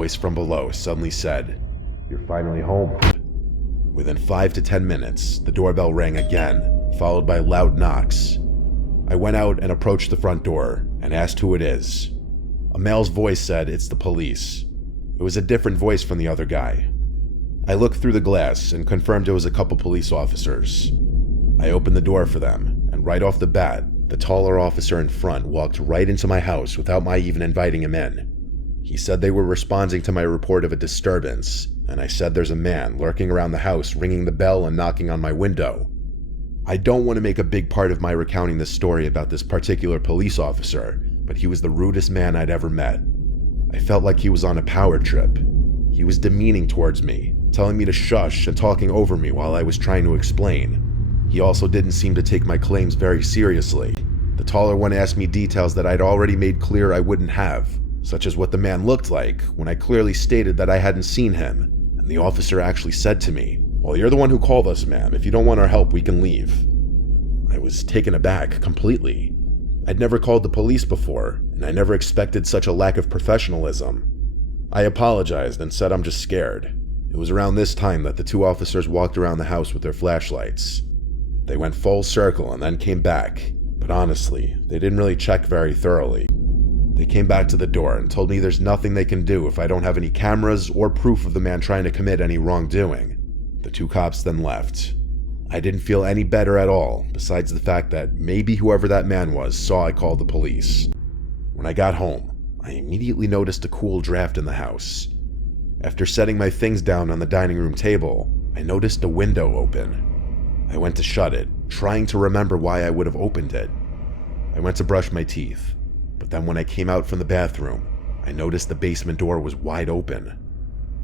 voice from below suddenly said, "You're finally home." Within 5 to 10 minutes, the doorbell rang again, followed by loud knocks. I went out and approached the front door and asked who it is. A male's voice said it's the police. It was a different voice from the other guy. I looked through the glass and confirmed it was a couple police officers. I opened the door for them, and right off the bat, the taller officer in front walked right into my house without my even inviting him in. He said they were responding to my report of a disturbance, and I said there's a man lurking around the house ringing the bell and knocking on my window. I don't want to make a big part of my recounting this story about this particular police officer, but he was the rudest man I'd ever met. I felt like he was on a power trip. He was demeaning towards me, telling me to shush and talking over me while I was trying to explain. He also didn't seem to take my claims very seriously. The taller one asked me details that I'd already made clear I wouldn't have, such as what the man looked like, when I clearly stated that I hadn't seen him, and the officer actually said to me, "Well, you're the one who called us, ma'am. If you don't want our help, we can leave." I was taken aback completely. I'd never called the police before, and I never expected such a lack of professionalism. I apologized and said I'm just scared. It was around this time that the two officers walked around the house with their flashlights. They went full circle and then came back, but honestly, they didn't really check very thoroughly. They came back to the door and told me there's nothing they can do if I don't have any cameras or proof of the man trying to commit any wrongdoing. The two cops then left. I didn't feel any better at all, besides the fact that maybe whoever that man was saw I called the police. When I got home, I immediately noticed a cool draft in the house. After setting my things down on the dining room table, I noticed a window open. I went to shut it, trying to remember why I would have opened it. I went to brush my teeth, but then when I came out from the bathroom, I noticed the basement door was wide open.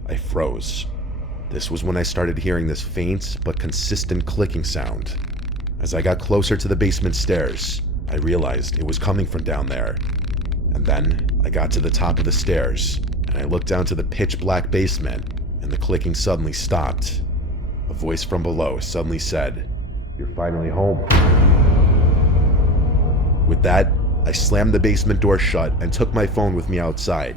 I froze. This was when I started hearing this faint but consistent clicking sound. As I got closer to the basement stairs, I realized it was coming from down there. And then I got to the top of the stairs, and I looked down to the pitch black basement, and the clicking suddenly stopped. A voice from below suddenly said, "You're finally home." With that, I slammed the basement door shut and took my phone with me outside.